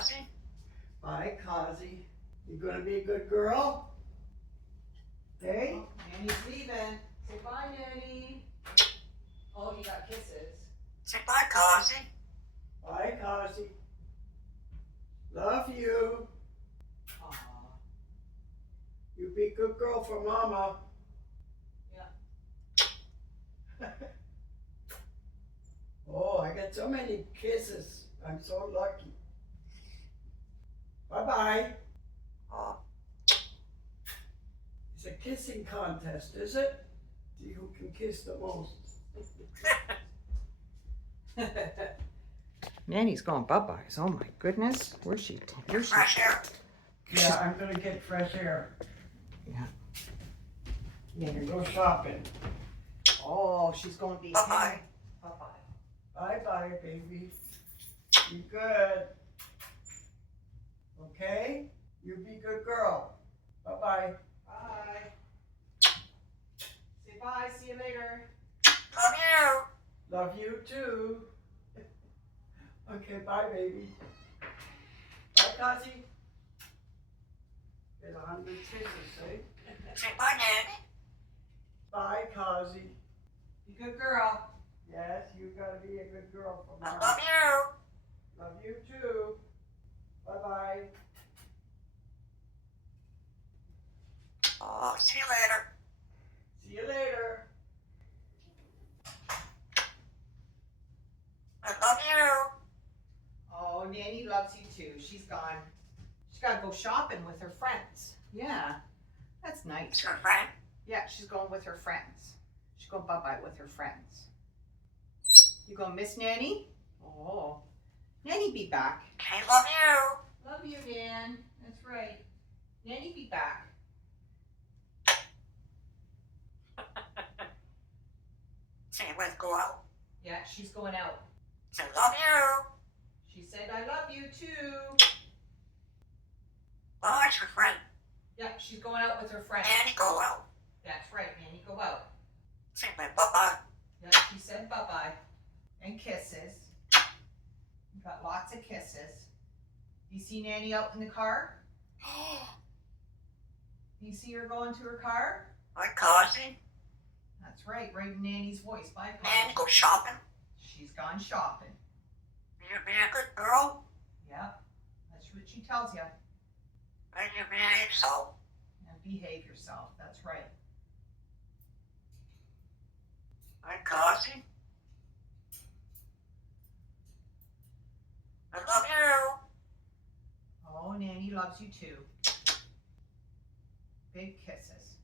Cosy. Bye, Cosy. You gonna be a good girl? Hey? Oh, Nanny's leaving. Say bye, Nanny. Oh, you got kisses. Say bye, Cosy. Bye, Cosy. Love you. Aw. You be a good girl for Mama. Yeah. Oh, I got so many kisses. I'm so lucky. Bye-bye. Oh, It's a kissing contest, is it? See who can kiss the most. Nanny's going bye-byes. Oh my goodness. Where's she? fresh air. Yeah, I'm gonna get fresh air. Yeah. I'm gonna go shopping. Oh, she's going to be Bye-bye. Bye-bye. Bye-bye, baby. You good. Okay? You be a good girl. Bye-bye. Bye. Say bye. See you later. Love you. Love you too. Okay, bye, baby. Bye, Cosy. Get 100 kisses, eh? Say bye, Nanny. Bye, Cosy. Be a good girl. Yes, you gotta be a good girl for I Mom. love you. Love you too. Bye-bye. Oh, see you later. See you later. I love you. Oh, Nanny loves you too. She's gone. She's got to go shopping with her friends. Yeah. That's It's nice. your friend. Yeah, she's going with her friends. She's going bye-bye with her friends. You gonna miss Nanny? Oh. Nanny be back. I love you. Love you, Dan. That's right. Nanny be back. Say let's go out. Yeah, she's going out. Say love you. She said, I love you too. Oh, it's your friend. Yeah, she's going out with her friends. Nanny, go out. That's right, Nanny, go out. Say bye-bye. Yeah, she said bye-bye. And kisses. You got lots of kisses. You see Nanny out in the car? You see her going to her car? Bye, Cosy. That's right in Nanny's voice. Bye, Nanny, Cosmo. go shopping. She's gone shopping. You be a good girl. Yeah, that's what she tells you. And you behave yourself. And behave yourself. That's right. Bye, Cosy. I love you. Oh, Nanny loves you too. Big kisses.